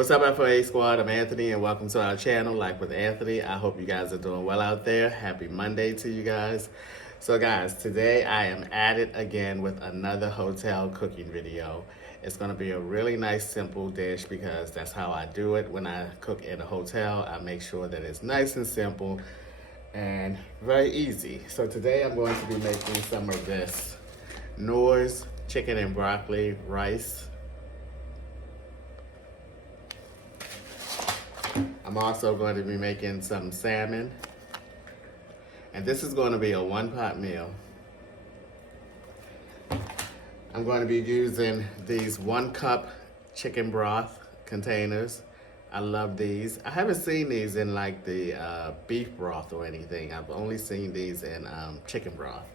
What's up, FOA Squad? I'm Anthony, and welcome to our channel, Life with Anthony. I hope you guys are doing well out there. Happy Monday to you guys. So, guys, today I am at it again with another hotel cooking video. It's going to be a really nice, simple dish because that's how I do it when I cook in a hotel. I make sure that it's nice and simple and very easy. So, today I'm going to be making some of this Noor's chicken and broccoli rice. I'm also going to be making some salmon. And this is going to be a one-pot meal. I'm going to be using these 1-cup chicken broth containers. I love these. I haven't seen these in like the beef broth or anything. I've only seen these in chicken broth.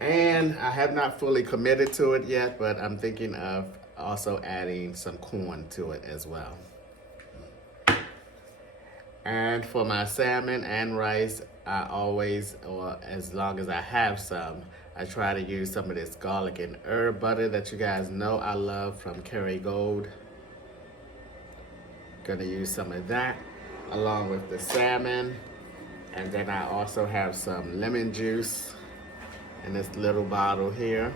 And I have not fully committed to it yet, but I'm thinking of also adding some corn to it as well. And for my salmon and rice, I always, or as long as I have some, I try to use some of this garlic and herb butter that you guys know I love from Kerrygold. Gonna use some of that along with the salmon. And then I also have some lemon juice in this little bottle here,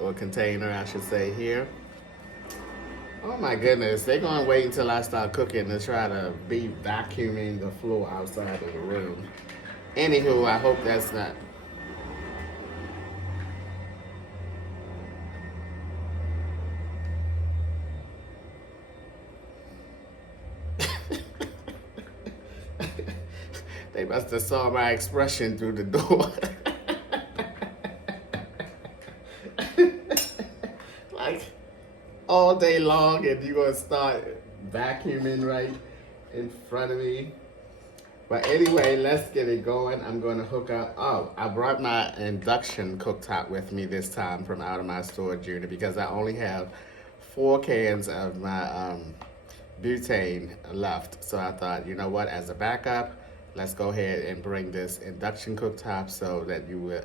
or container I should say here. Oh my goodness, they're gonna wait until I start cooking to try to be vacuuming the floor outside of the room. Anywho, I hope that's not. They must have saw my expression through the door. Like, all day long, and you're gonna start vacuuming right in front of me. But anyway, let's get it going. I'm gonna hook up. Oh, I brought my Induction cooktop with me this time from out of my storage unit because I only have 4 cans of my butane left. So I thought, you know what, as a backup, let's go ahead and bring this Induction cooktop so that you will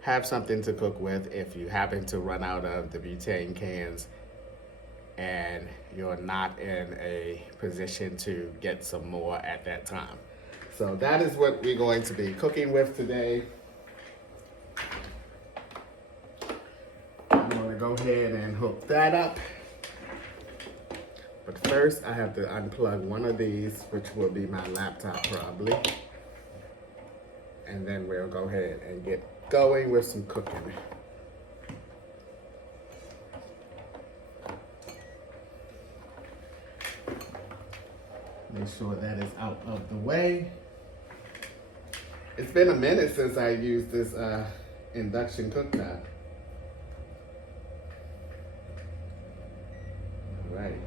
have something to cook with if you happen to run out of the butane cans and you're not in a position to get some more at that time. So that is what we're going to be cooking with today. I'm going to go ahead and hook that up. But first I have to unplug one of these, which will be my laptop probably. And then we'll go ahead and get going with some cooking. Make sure that is out of the way. It's been a minute since I used this Induction cooktop. All right.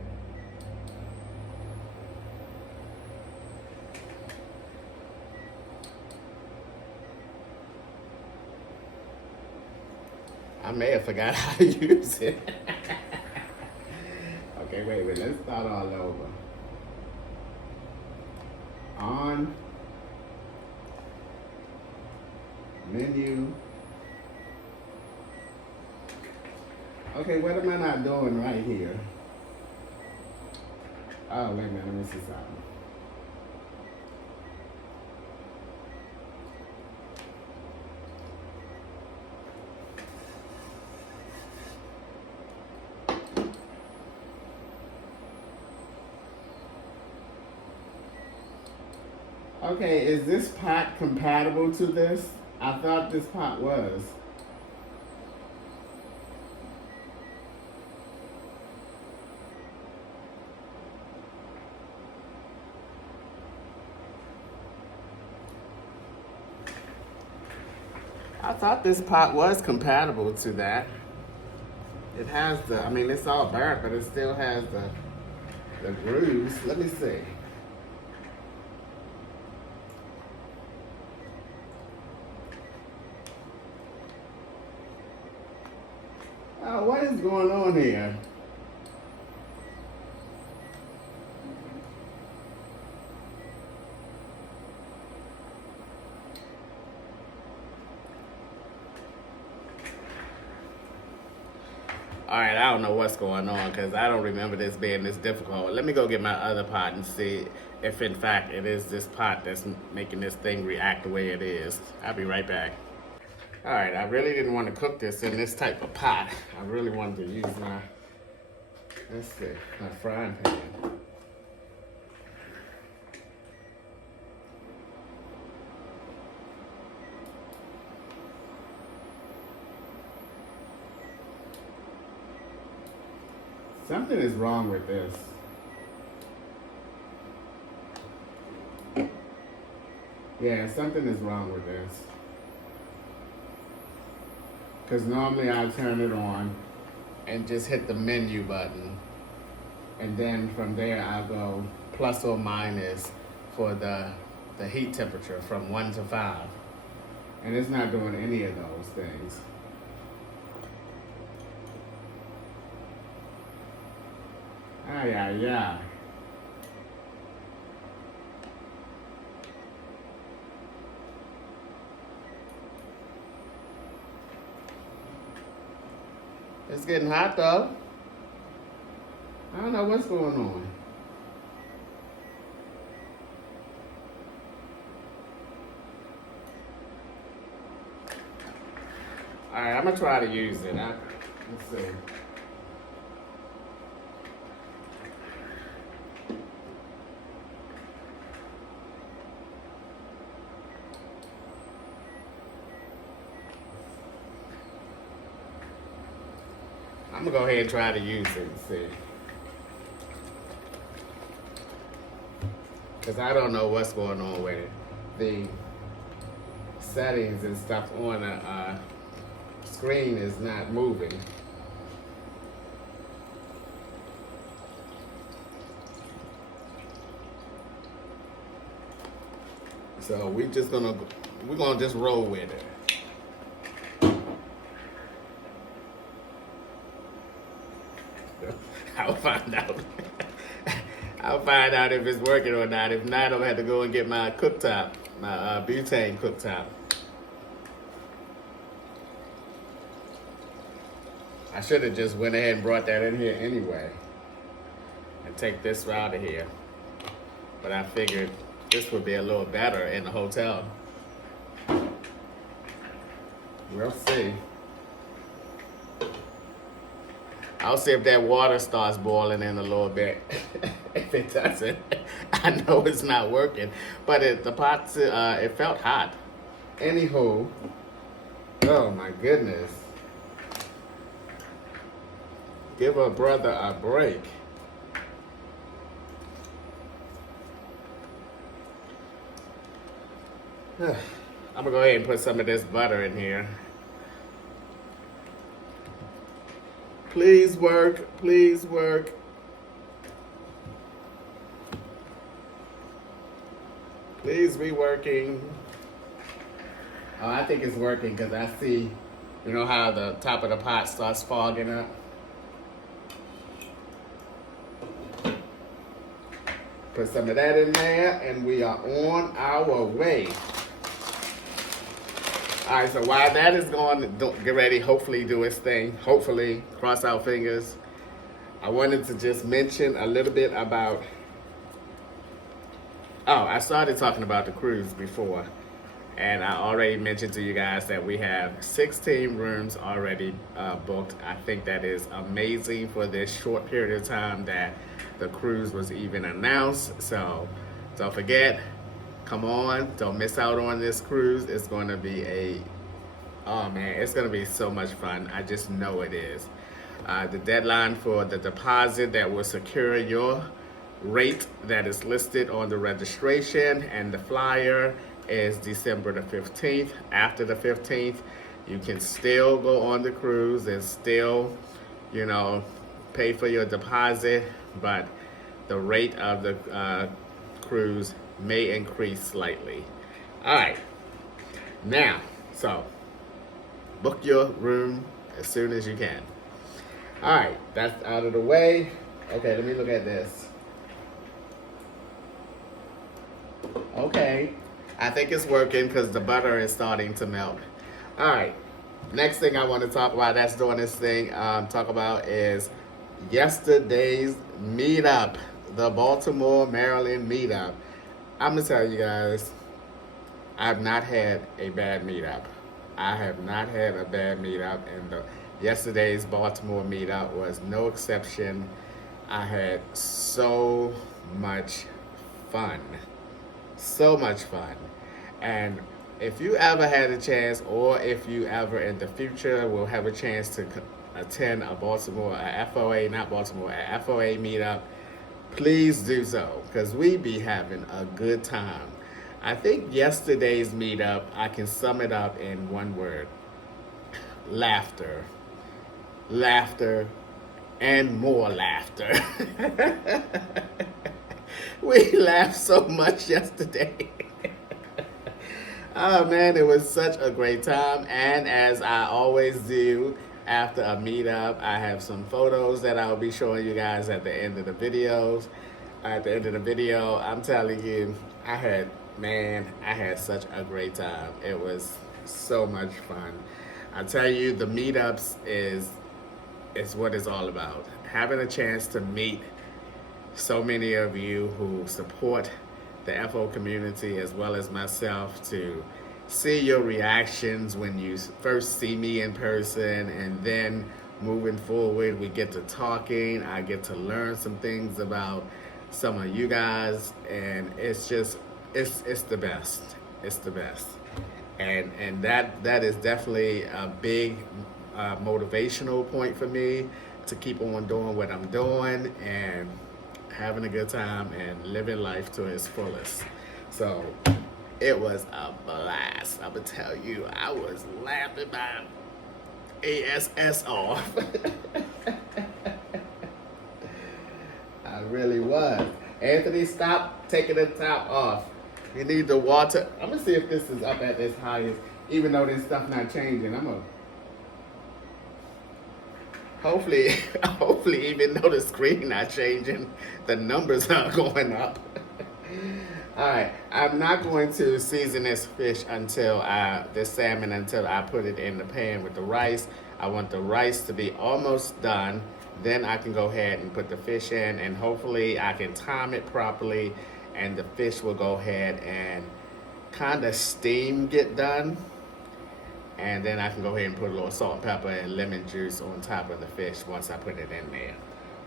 I may have forgot how to use it. Okay, wait, let's start all over. On menu. Okay, what am I not doing right here? Oh, wait a minute, let me see something. Okay, is this pot compatible to this? I thought this pot was. I thought this pot was compatible to that. It has the, I mean, it's all burnt, but it still has the grooves. Let me see. Oh, what is going on here? All right, I don't know what's going on because I don't remember this being this difficult. Let me go get my other pot and see if in fact it is this pot that's making this thing react the way it is. I'll be right back. All right, I really didn't want to cook this in this type of pot. I really wanted to use my, let's see, my frying pan. Something is wrong with this. Yeah, something is wrong with this. Because normally I turn it on and just hit the menu button. And then from there I'll go plus or minus for the heat temperature from 1 to 5. And it's not doing any of those things. Ay, ay, ay. It's getting hot though. I don't know what's going on. All right, I'm gonna try to use it. Let's see. I'm gonna go ahead and try to use it and see. Because I don't know what's going on with it. The settings and stuff on the screen is not moving. So we're gonna just roll with it. I'll find out. I'll find out if it's working or not. If not, I'll have to go and get my cooktop, my butane cooktop. I should have just went ahead and brought that in here anyway. And take this out of here. But I figured this would be a little better in the hotel. We'll see. I'll see if that water starts boiling in a little bit. If it doesn't, I know it's not working. But the pot, it felt hot. Anywho, oh my goodness. Give a brother a break. I'm gonna go ahead and put some of this butter in here. Please work, please work. Please be working. Oh, I think it's working because I see, you know how the top of the pot starts fogging up? Put some of that in there and we are on our way. All right, so while that is going, get ready, hopefully do its thing. Hopefully, cross our fingers. I wanted to just mention a little bit about, I started talking about the cruise before. And I already mentioned to you guys that we have 16 rooms already booked. I think that is amazing for this short period of time that the cruise was even announced. So don't forget, come on, don't miss out on this cruise. It's going to be it's going to be so much fun. I just know it is. The deadline for the deposit that will secure your rate that is listed on the registration and the flyer is December the 15th. After the 15th, you can still go on the cruise and still, pay for your deposit, but the rate of the cruise may increase slightly. All right, now, so book your room as soon as you can. All right, that's out of the way. Okay, let me look at this. Okay, I think it's working because the butter is starting to melt. All right, next thing I want to talk about that's doing this thing, talk about is yesterday's meetup, the Baltimore, Maryland meetup. I'm gonna tell you guys, I've not had a bad meetup. I have not had a bad meetup, and yesterday's Baltimore meetup was no exception. I had so much fun. So much fun. And if you ever had a chance, or if you ever in the future will have a chance to attend a Baltimore, a FOA, not Baltimore, a FOA meetup, please do so, because we be having a good time. I think yesterday's meetup, I can sum it up in one word: laughter. Laughter and more laughter. We laughed so much yesterday. Oh man, it was such a great time. And as I always do after a meetup, I have some photos that I'll be showing you guys at the end of the videos. At the end of the video, I'm telling you, I had such a great time. It was so much fun. I tell you, the meetups is what it's all about. Having a chance to meet so many of you who support the FO community as well as myself, to see your reactions when you first see me in person, and then moving forward we get to talking. I get to learn some things about some of you guys, and it's just it's the best. It's the best. And that is definitely a big motivational point for me to keep on doing what I'm doing and having a good time and living life to its fullest. So it was a blast. I'm gonna tell you, I was laughing my ass off. I really was. Anthony, stop taking the top off. You need the water. I'm gonna see if this is up at this highest, even though this stuff not changing. I'm gonna hopefully, even though the screen not changing, the numbers are going up. All right, I'm not going to season this fish this salmon until I put it in the pan with the rice. I want the rice to be almost done. Then I can go ahead and put the fish in, and hopefully I can time it properly, and the fish will go ahead and kind of get done. And then I can go ahead and put a little salt and pepper and lemon juice on top of the fish once I put it in there.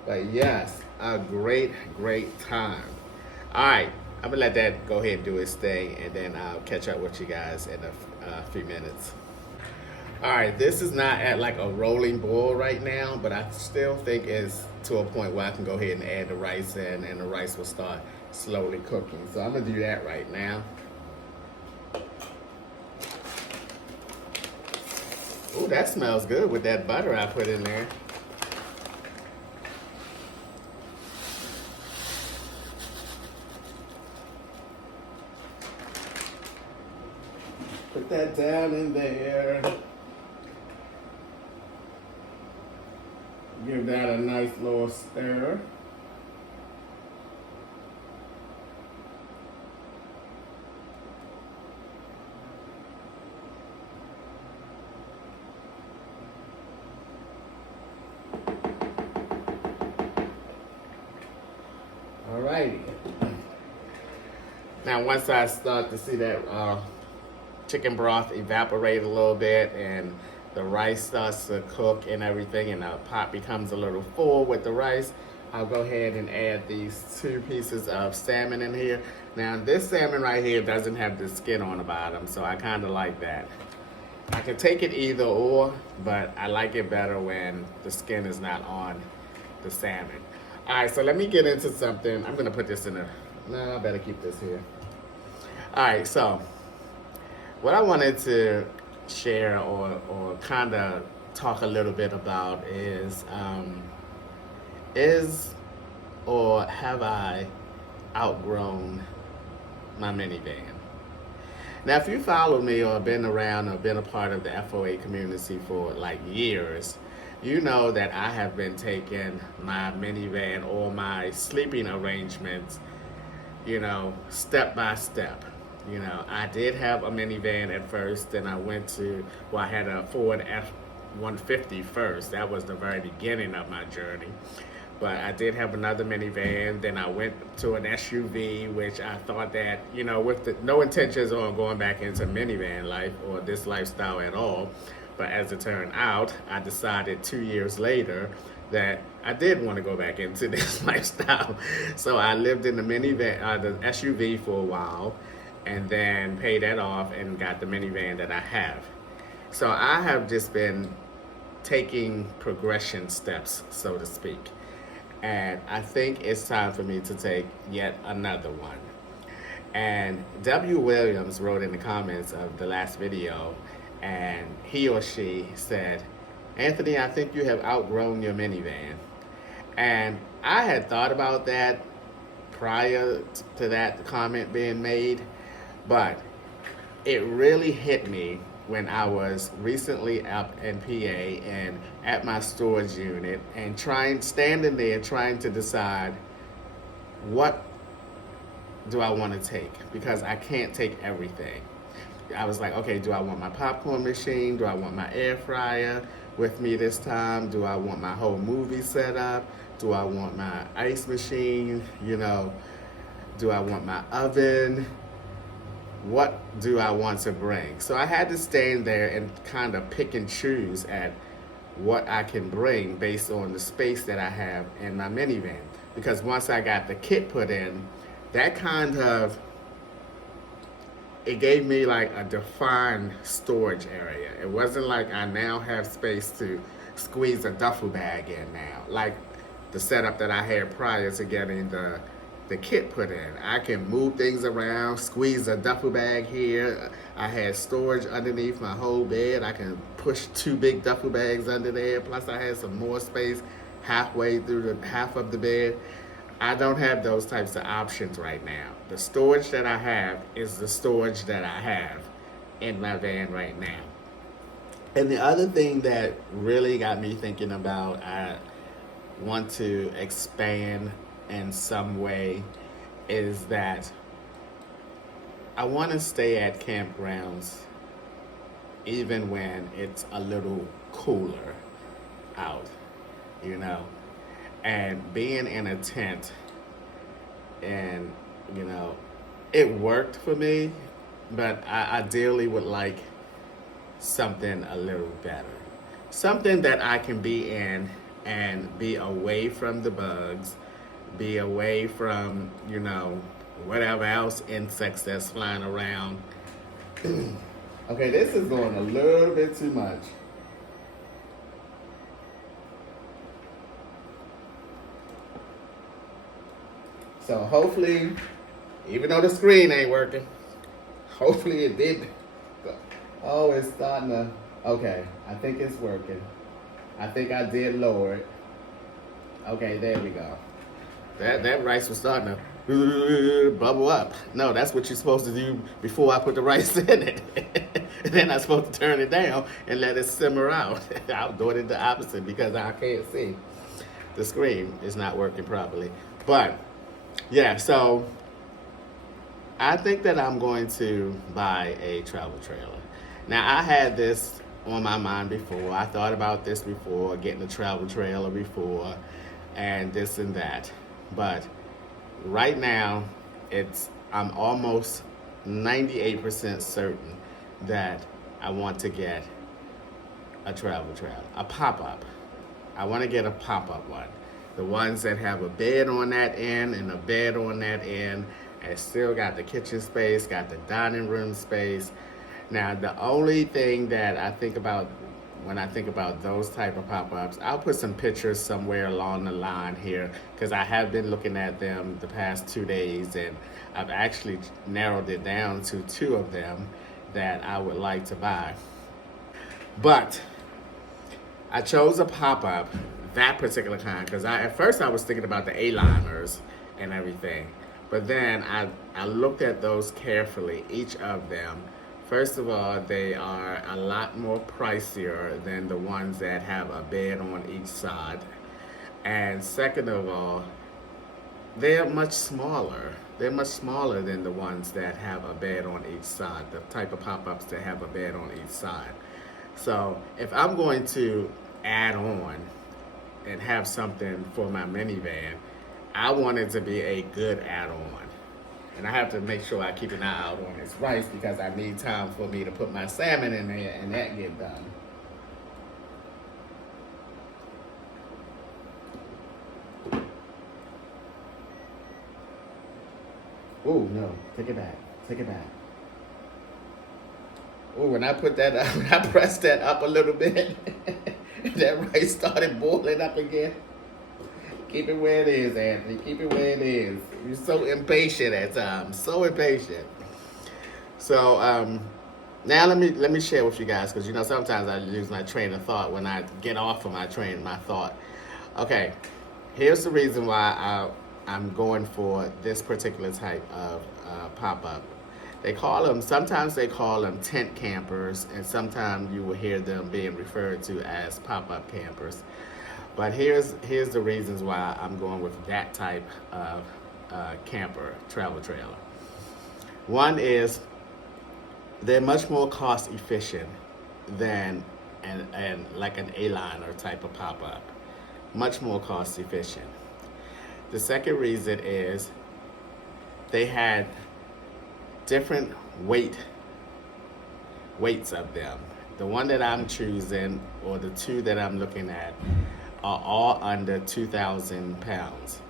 But yes, a great time. All right, I'm gonna let that go ahead and do its thing, and then I'll catch up with you guys in a few minutes. All right, this is not at like a rolling boil right now, but I still think it's to a point where I can go ahead and add the rice in, and the rice will start slowly cooking. So I'm gonna do that right now. Ooh, that smells good with that butter I put in there. Put that down in there. Give that a nice little stir. Alrighty. Now once I start to see that chicken broth evaporate a little bit and the rice starts to cook and everything, and the pot becomes a little full with the rice, I'll go ahead and add these 2 pieces of salmon in here. Now this salmon right here doesn't have the skin on the bottom, so I kind of like that. I can take it either or, but I like it better when the skin is not on the salmon. All right, so let me get into something. I'm gonna put this in no, I better keep this here. All right, so what I wanted to share or kind of talk a little bit about is or have I outgrown my minivan? Now, if you follow me or been around or been a part of the FOA community for like years, you know that I have been taking my minivan or my sleeping arrangements, step by step. You know, I did have a minivan at first, then I went to, well, I had a Ford F-150 first. That was the very beginning of my journey. But I did have another minivan. Then I went to an SUV, which I thought that, you know, with no intentions on going back into minivan life or this lifestyle at all. But as it turned out, I decided 2 years later that I did want to go back into this lifestyle. So I lived in the minivan, the SUV for a while, and then paid that off and got the minivan that I have. So I have just been taking progression steps, so to speak. And I think it's time for me to take yet another one. And W. Williams wrote in the comments of the last video, and he or she said, Anthony, I think you have outgrown your minivan. And I had thought about that prior to that comment being made, but it really hit me when I was recently up in PA and at my storage unit and standing there trying to decide what do I want to take, because I can't take everything. I was like, okay, do I want my popcorn machine? Do I want my air fryer with me this time? Do I want my whole movie set up? Do I want my ice machine? You know, do I want my oven? What do I want to bring? So I had to stand there and kind of pick and choose at what I can bring based on the space that I have in my minivan. Because once I got the kit put in, that kind of, it gave me like a defined storage area. It wasn't like I now have space to squeeze a duffel bag in now, like the setup that I had prior to getting the kit put in. I can move things around, squeeze a duffel bag here. I had storage underneath my whole bed. I can push 2 big duffel bags under there. Plus I had some more space halfway through the half of the bed. I don't have those types of options right now. The storage that I have is the storage that I have in my van right now. And the other thing that really got me thinking about, I want to expand in some way, is that I want to stay at campgrounds even when it's a little cooler out, you know, and being in a tent, and you know, it worked for me, but I ideally would like something a little better, something that I can be in and be away from the bugs, be away from, you know, whatever else insects that's flying around. Okay, this is going a little bit too much. So hopefully, even though the screen ain't working, hopefully it did. Oh, it's starting to, okay, I think it's working. I think I did lower it. Okay, there we go. That rice was starting to bubble up. No, that's what you're supposed to do before I put the rice in it. Then I'm supposed to turn it down and let it simmer out. I'm doing it the opposite because I can't see. The screen is not working properly. But yeah, so I think that I'm going to buy a travel trailer. Now, I had this on my mind before. I thought about this before, getting a travel trailer before, and this and that. But right now, I'm almost 98% certain that I want to get a travel trailer, a pop-up. I want to get a pop-up one. The ones that have a bed on that end and a bed on that end, and still got the kitchen space, got the dining room space. Now, the only thing that I think about when I think about those type of pop-ups, I'll put some pictures somewhere along the line here, because I have been looking at them the past 2 days, and I've actually narrowed it down to 2 of them that I would like to buy. But I chose a pop-up, that particular kind, because at first I was thinking about the A-liners and everything. But then I looked at those carefully, each of them. First of all, they are a lot more pricier than the ones that have a bed on each side. And second of all, they're much smaller. They're much smaller than the ones that have a bed on each side, the type of pop-ups that have a bed on each side. So if I'm going to add on and have something for my minivan, I want it to be a good add-on. And I have to make sure I keep an eye out on this rice because I need time for me to put my salmon in there and that get done. Oh no, take it back, take it back. Oh, when I put that up, when I pressed that up a little bit, that rice started boiling up again. Keep it where it is, Anthony. Keep it where it is. You're so impatient at times. So impatient. So now let me share with you guys because sometimes I lose my train of thought when I get off of my thought. Okay, here's the reason why I'm going for this particular type of pop-up. Sometimes they call them tent campers, and sometimes you will hear them being referred to as pop-up campers. But here's the reasons why I'm going with that type of camper travel trailer. One is they're much more cost efficient than like an A-liner type of pop-up. Much more cost efficient. The second reason is they had different weights of them. The one that I'm choosing, or the two that I'm looking at, are all under 2,000 pounds.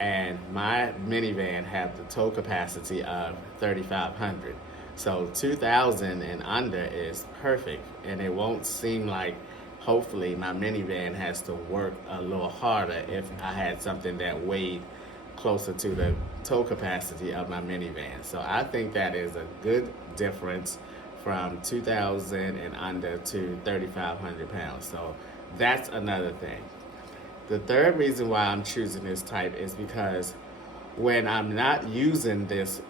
And my minivan have the tow capacity of 3,500. So 2,000 and under is perfect. And it won't seem like, hopefully, my minivan has to work a little harder if I had something that weighed closer to the tow capacity of my minivan. So I think that is a good difference from 2,000 and under to 3,500 pounds. So that's another thing. The third reason why I'm choosing this type is because when I'm not using this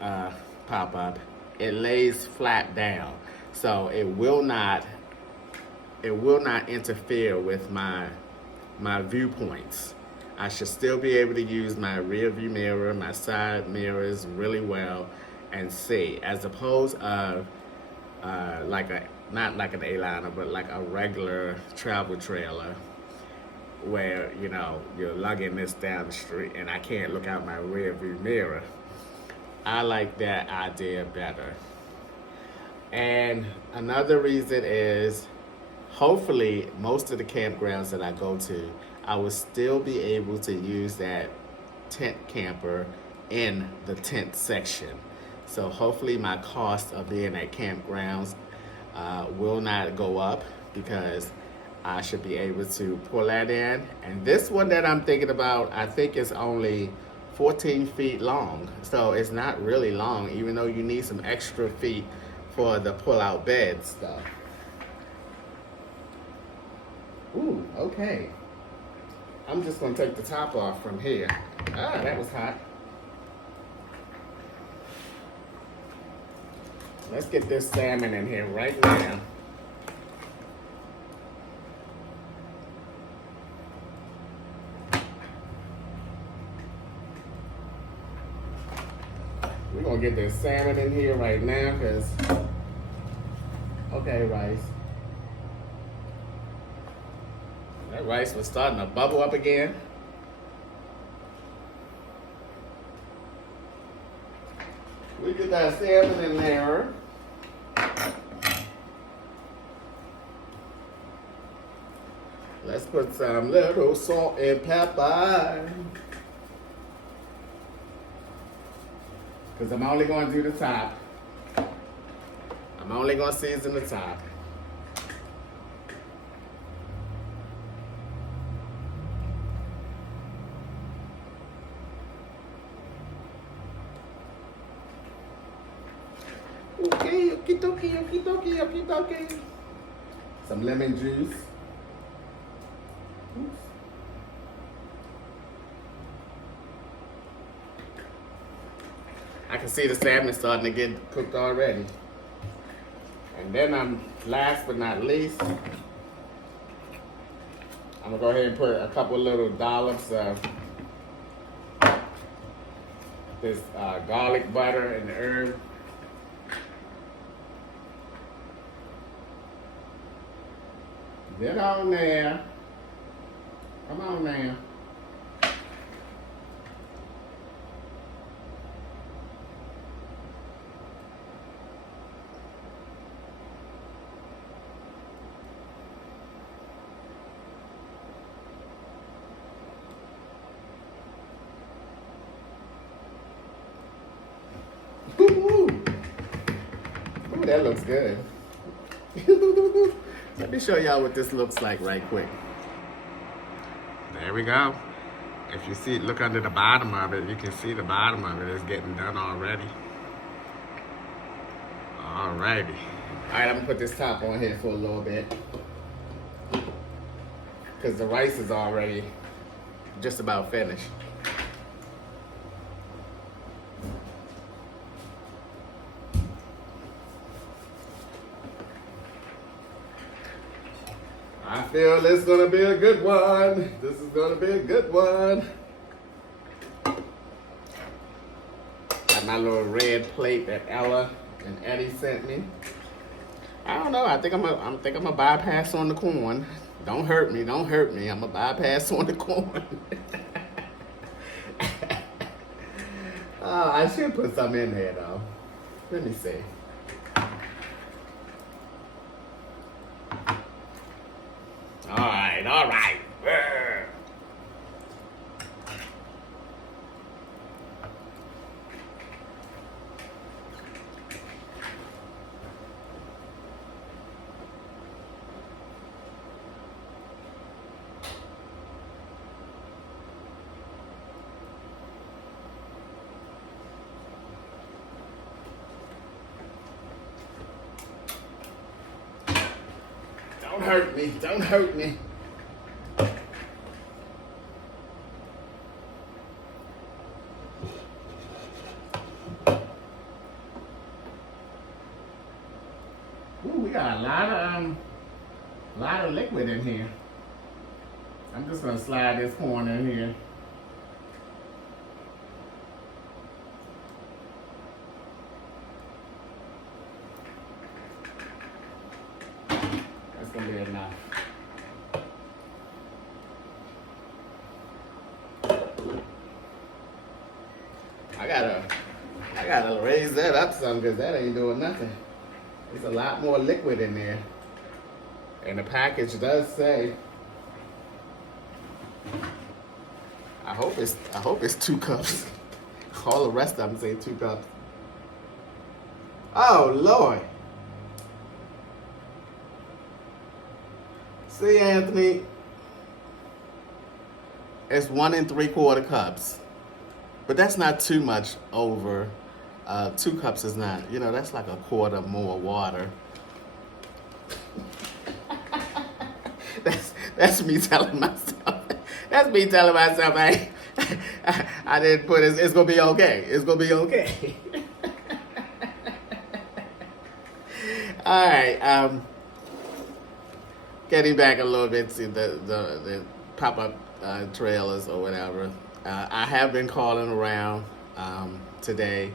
pop-up, it lays flat down. So it will not interfere with my viewpoints. I should still be able to use my rear view mirror, my side mirrors really well and see, as opposed of not like an A-liner, but like a regular travel trailer where, you're lugging this down the street and I can't look out my rear view mirror. I like that idea better. And another reason is, hopefully, most of the campgrounds that I go to, I will still be able to use that tent camper in the tent section. So hopefully my cost of being at campgrounds will not go up because I should be able to pull that in. And this one that I'm thinking about, I think is only 14 feet long. So it's not really long, even though you need some extra feet for the pull-out bed stuff. Ooh, okay. I'm just gonna take the top off from here. Ah, that was hot. Let's get this salmon in here right now. We're gonna get this salmon in here right now because, okay, rice. That rice was starting to bubble up again. We get that salmon in there. Let's put some little salt and pepper. Because I'm only going to do the top. I'm only going to season the top. Okay, okie dokie, okie dokie, okie dokie. Some lemon juice. Oops. I can see the salmon starting to get cooked already. And then last but not least, I'm gonna go ahead and put a couple little dollops of this garlic butter and herb. Get on there. Come on now. Ooh, that looks good. Let me show y'all what this looks like right quick. There we go. If you see, look under the bottom of it, you can see the bottom of it is getting done already. Alrighty. Alright, I'm gonna put this top on here for a little bit. Because the rice is already just about finished. I feel this is gonna be a good one. This is gonna be a good one. Got my little red plate that Ella and Eddie sent me. I don't know. I think I'm gonna bypass on the corn. Don't hurt me. Don't hurt me. I'm gonna bypass on the corn. I should put some in there though. Let me see. All right. Don't hurt me. Don't hurt me. Ooh, we got a lot of liquid in here. I'm just gonna slide this corn in here. That's gonna be enough. I gotta raise that up some because that ain't doing nothing. There's a lot more liquid in there. And the package does say, I hope it's 2 cups. All the rest of them say 2 cups. Oh Lord. See, Anthony, it's 1 3/4 cups. But that's not too much over. 2 cups is not, that's like a quarter more water. That's me telling myself. That's me telling myself I didn't put it. It's gonna be okay. It's gonna be okay. All right. Getting back a little bit to the pop-up trailers or whatever. I have been calling around today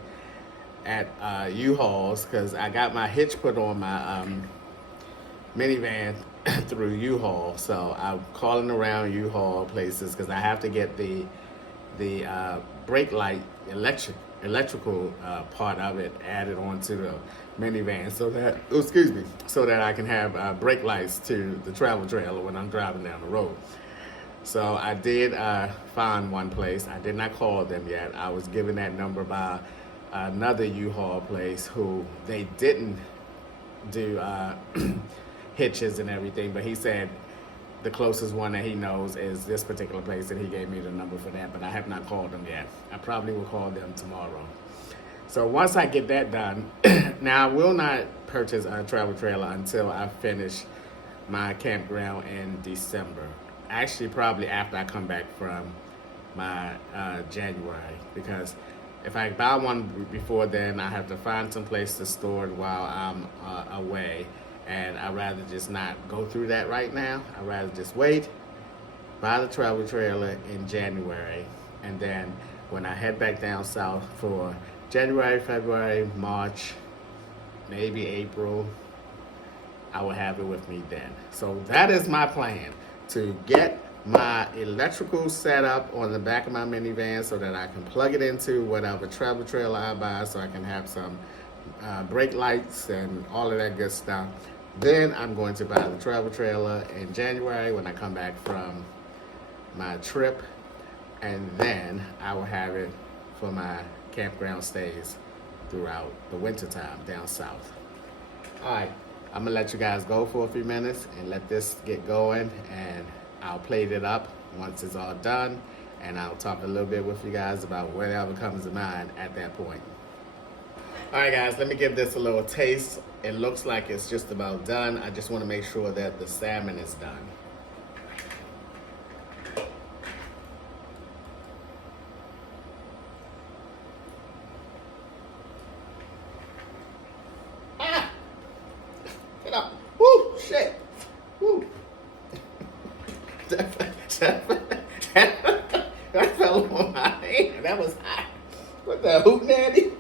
at U-Hauls because I got my hitch put on my minivan through U-Haul. So I'm calling around U-Haul places because I have to get the brake light electrical part of it added onto the minivan so that I can have brake lights to the travel trailer when I'm driving down the road. So I did find one place. I did not call them yet. I was given that number by another U-Haul place who they didn't do hitches and everything, but he said the closest one that he knows is this particular place, and he gave me the number for that, but I have not called them yet. I probably will call them tomorrow. So once I get that done, now I will not purchase a travel trailer until I finish my campground in December. Actually, probably after I come back from my January, because if I buy one before then, I have to find some place to store it while I'm away, and I'd rather just not go through that right now. I'd rather just wait, buy the travel trailer in January, and then when I head back down south for January, February, March, maybe April, I will have it with me then. So that is my plan, to get my electrical set up on the back of my minivan so that I can plug it into whatever travel trailer I buy, so I can have some brake lights and all of that good stuff. Then I'm going to buy the travel trailer in January when I come back from my trip, and then I will have it for my campground stays throughout the winter time down south. All right, I'm gonna let you guys go for a few minutes and let this get going, and I'll plate it up once it's all done, and I'll talk a little bit with you guys about whatever comes to mind at that point. All right, guys, let me give this a little taste. It looks like it's just about done. I just want to make sure that the salmon is done. Ah! Get up. Woo! Shit. Woo! That fell on my hand. That was hot. What the hoot nanny?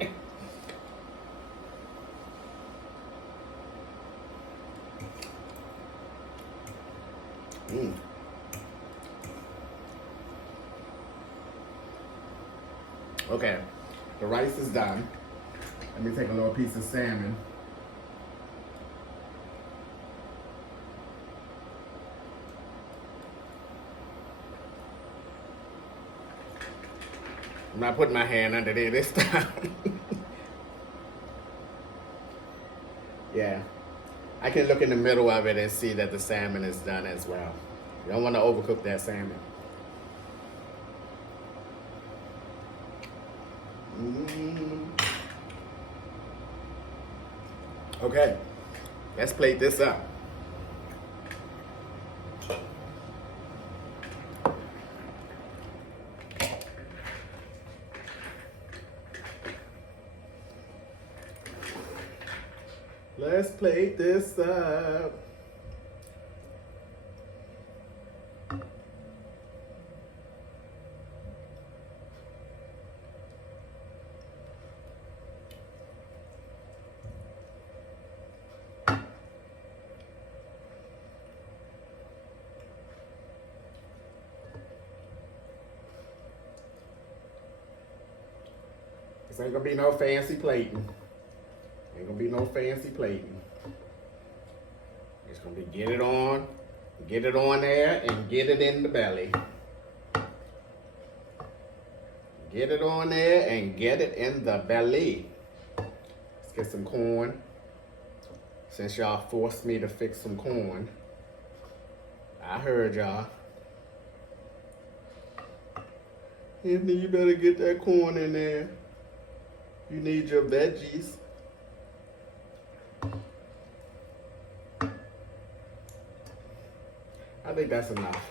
Okay, the rice is done. Let me take a little piece of salmon. I'm not putting my hand under there this time. Yeah, I can look in the middle of it and see that the salmon is done as well. You don't want to overcook that salmon. Okay, let's plate this up. Let's plate this up. This ain't gonna be no fancy plating. Ain't gonna be no fancy plating. It's gonna be get it on there, and get it in the belly. Get it on there and get it in the belly. Let's get some corn. Since y'all forced me to fix some corn. I heard y'all. Anthony, you better get that corn in there. You need your veggies. I think that's enough.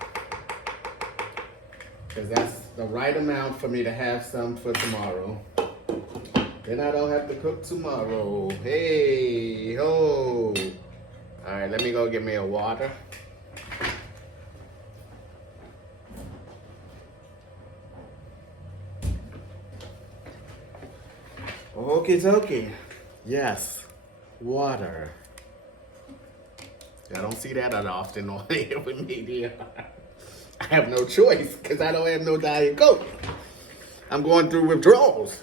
Because that's the right amount for me to have some for tomorrow. Then I don't have to cook tomorrow. Hey, ho. All right, let me go get me a water. Okie dokie. Yes, water. I don't see that often on here with me, dear. I have no choice because I don't have no Diet Coke. I'm going through withdrawals.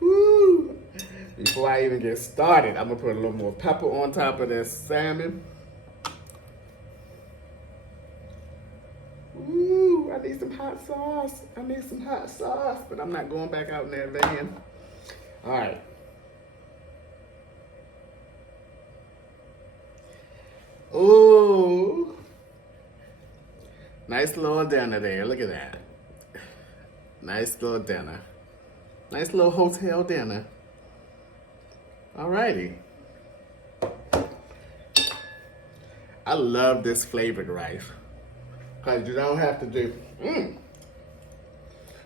Woo. Before I even get started, I'm going to put a little more pepper on top of this salmon. Ooh, I need some hot sauce. I need some hot sauce, but I'm not going back out in that van. All right. Ooh. Nice little dinner there. Look at that. Nice little dinner. Nice little hotel dinner. All righty. I love this flavored rice. Cause you don't have to do,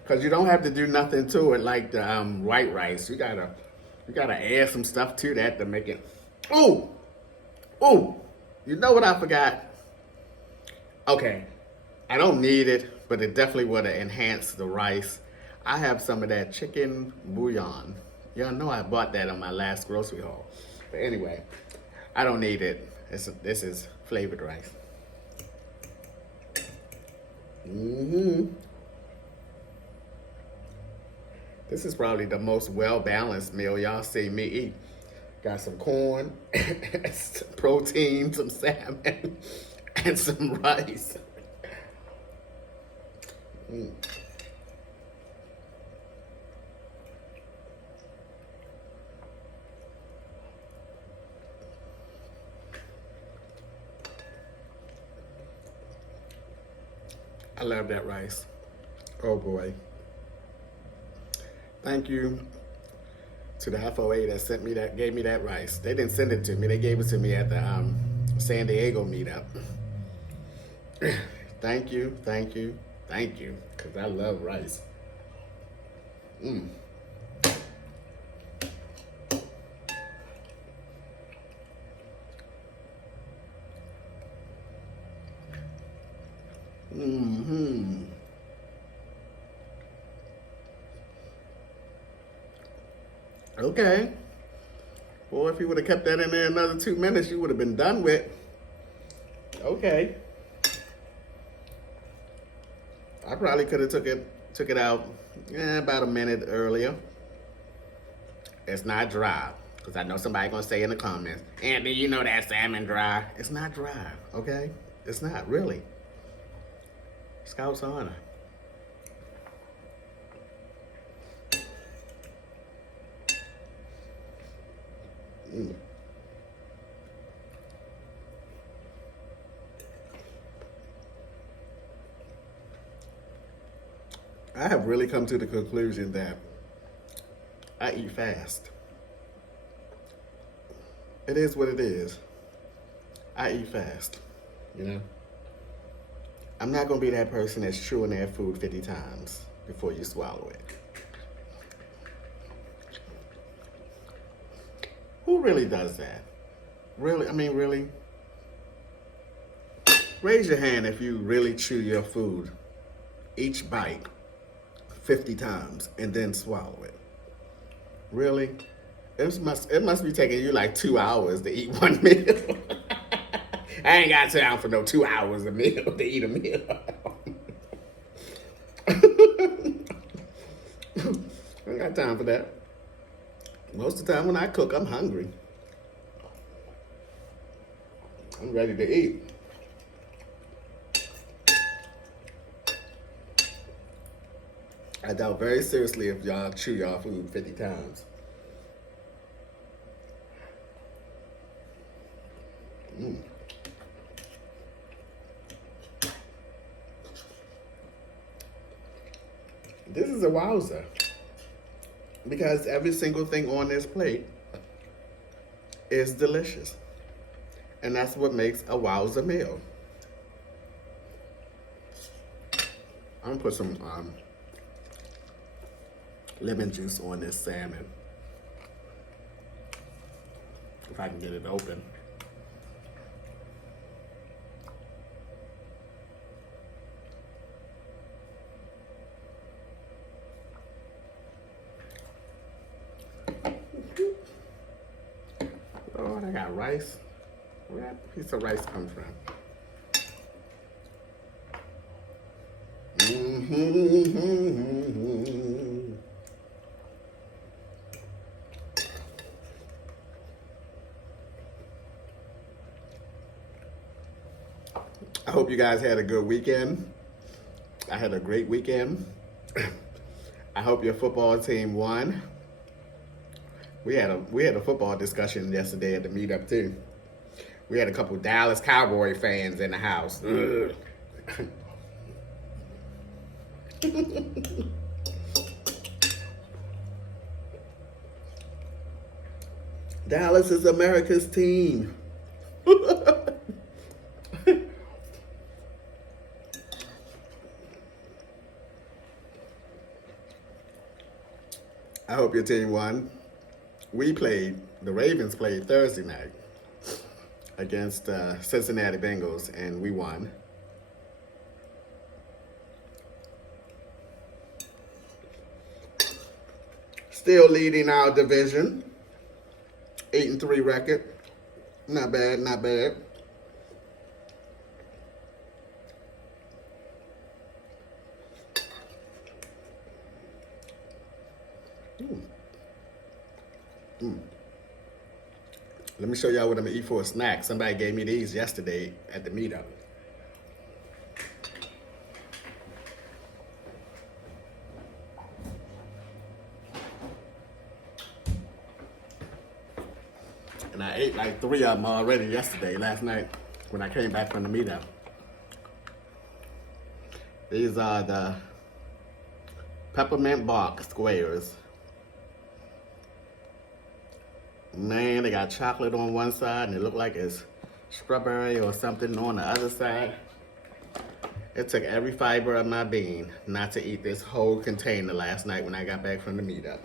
cause you don't have to do nothing to it like the white rice. You gotta add some stuff to that to make it. Ooh, You know what I forgot? Okay, I don't need it, but it definitely would have enhanced the rice. I have some of that chicken bouillon. Y'all know I bought that on my last grocery haul. But anyway, I don't need it. This is flavored rice. This is probably the most well-balanced meal y'all see me eat. Got some corn, some protein, some salmon, and some rice. I love that rice. Oh boy. Thank you to the FOA that sent me that, gave me that rice. They didn't send it to me. They gave it to me at the San Diego meetup. Thank you, thank you, thank you, because I love rice. Okay. Well, if you would have kept that in there another 2 minutes, you would have been done with. Okay. I probably could have took it out about a minute earlier. It's not dry. Because I know somebody gonna say in the comments, Anthony, you know that salmon dry. It's not dry, okay? It's not, really. Scout's honor. I have really come to the conclusion that I eat fast. It is what it is. I eat fast, you know? I'm not gonna be that person that's chewing their food 50 times before you swallow it. Who really does that? Really? I mean, really? Raise your hand if you really chew your food, each bite, 50 times and then swallow it. Really? It must be taking you like 2 hours to eat one meal. I ain't got time for no 2 hours a meal to eat a meal. I ain't got time for that. Most of the time when I cook, I'm hungry. I'm ready to eat. I doubt very seriously if y'all chew y'all food 50 times. This is a wowzer. Because every single thing on this plate is delicious. And that's what makes a wowzer meal. I'm gonna put some lemon juice on this salmon. If I can get it open. Lord, I got rice. Where that piece of rice come from? I hope you guys had a good weekend. I had a great weekend. I hope your football team won. We had a football discussion yesterday at the meetup too. We had a couple Dallas Cowboy fans in the house. Dallas is America's team. I hope your team won. The Ravens played Thursday night. against the Cincinnati Bengals, and we won. Still leading our division, 8-3 record. Not bad, not bad. Let me show y'all what I'm gonna eat for a snack. Somebody gave me these yesterday at the meetup. And I ate like 3 of them already yesterday, last night, when I came back from the meetup. These are the peppermint bark squares. Man, they got chocolate on one side and it looked like it's strawberry or something on the other side. It took every fiber of my being not to eat this whole container last night when I got back from the meetup.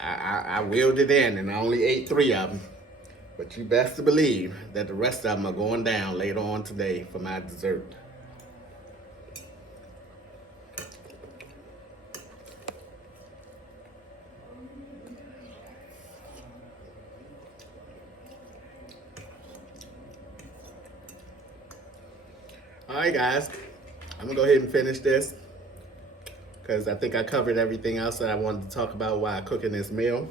I wheeled it in and I only ate 3 of them. But you best to believe that the rest of them are going down later on today for my dessert. All right, guys, I'm gonna go ahead and finish this because I think I covered everything else that I wanted to talk about while cooking this meal.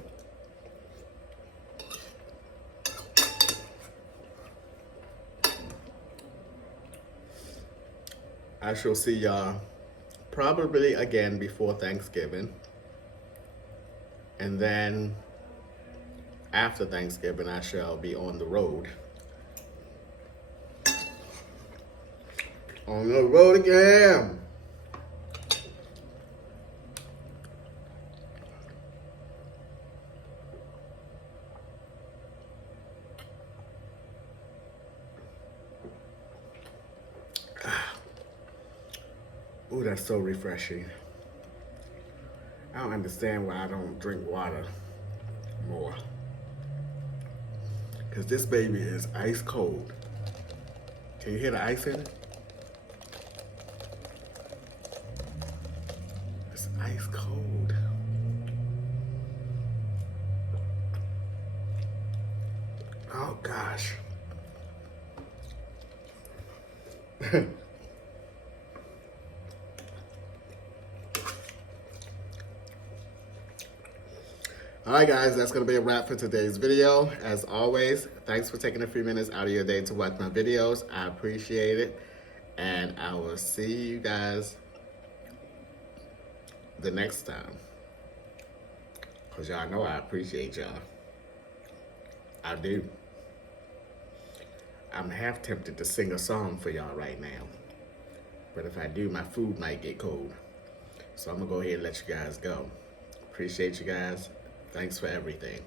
I shall see y'all probably again before Thanksgiving. And then after Thanksgiving, I shall be on the road. On the road again. Ooh, that's so refreshing. I don't understand why I don't drink water more. Because this baby is ice cold. Can you hear the ice in it? It's ice cold. Oh gosh. Alright guys, that's going to be a wrap for today's video. As always, thanks for taking a few minutes out of your day to watch my videos. I appreciate it. And I will see you guys the next time. Because y'all know I appreciate y'all. I do. I'm half tempted to sing a song for y'all right now. But if I do, my food might get cold. So I'm going to go ahead and let you guys go. Appreciate you guys. Thanks for everything.